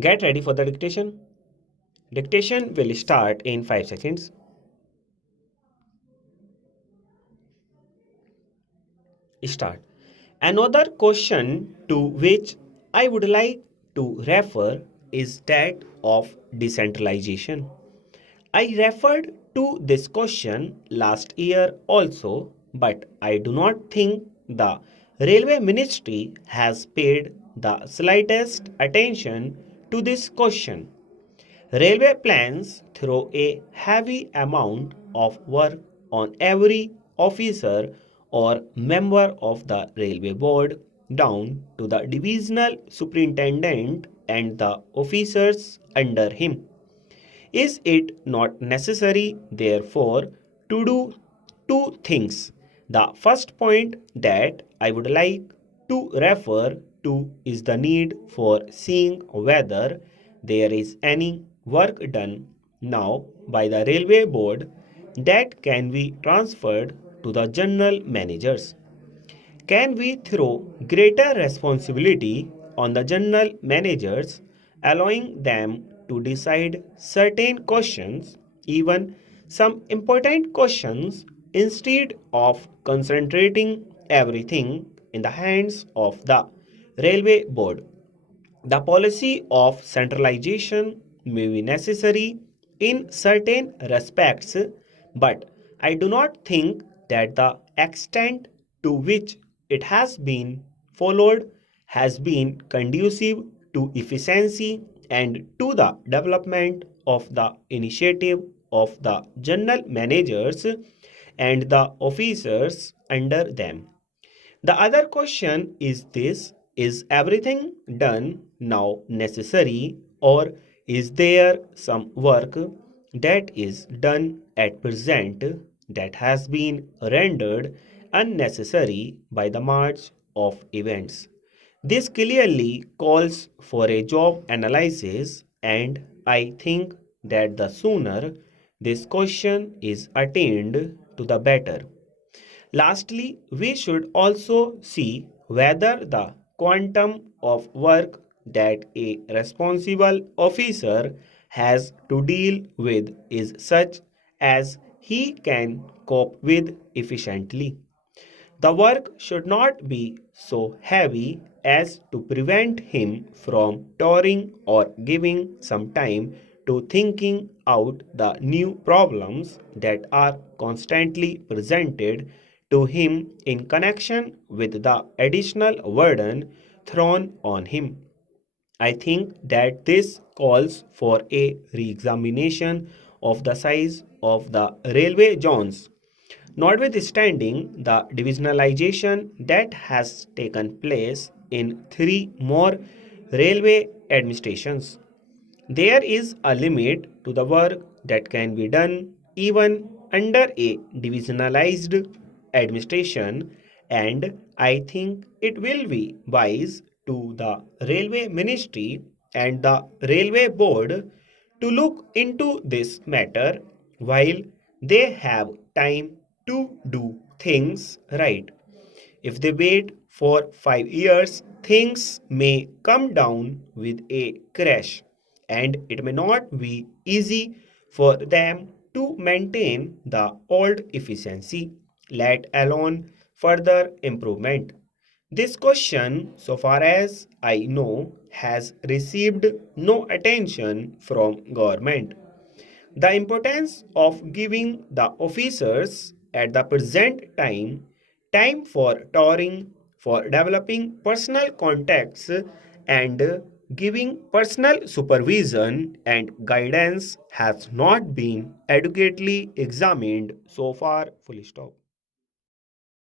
Get ready for the dictation. Dictation will start in 5 seconds. Start. Another question to which I would like to refer is that of decentralization. I referred to this question last year also, but I do not think the Railway Ministry has paid the slightest attention to this question. Railway plans throw a heavy amount of work on every officer or member of the railway board down to the divisional superintendent and the officers under him. Is it not necessary, therefore, to do two things? The first point that I would like to refer to is the need for seeing whether there is any work done now by the railway board that can be transferred to the general managers. Can we throw greater responsibility on the general managers, allowing them to decide certain questions, even some important questions, instead of concentrating everything in the hands of the railway board? The policy of centralization may be necessary in certain respects, but I do not think that the extent to which it has been followed has been conducive to efficiency and to the development of the initiative of the general managers and the officers under them. The other question is this: is everything done now necessary, or is there some work that is done at present that has been rendered unnecessary by the march of events? This clearly calls for a job analysis, and I think that the sooner this question is attained to, the better. Lastly, we should also see whether the quantum of work that a responsible officer has to deal with is such as he can cope with efficiently. The work should not be so heavy as to prevent him from touring or giving some time to thinking out the new problems that are constantly presented to him in connection with the additional burden thrown on him. I think that this calls for a re-examination of the size of the railway zones. Notwithstanding the divisionalization that has taken place in three more railway administrations, there is a limit to the work that can be done even under a divisionalized administration, and I think it will be wise to the Railway Ministry and the Railway Board to look into this matter while they have time to do things right. If they wait for 5 years, things may come down with a crash, and it may not be easy for them to maintain the old efficiency, let alone further improvement. This question, so far as I know, has received no attention from government. The importance of giving the officers at the present time for touring, for developing personal contacts, and giving personal supervision and guidance has not been adequately examined so far. Full stop.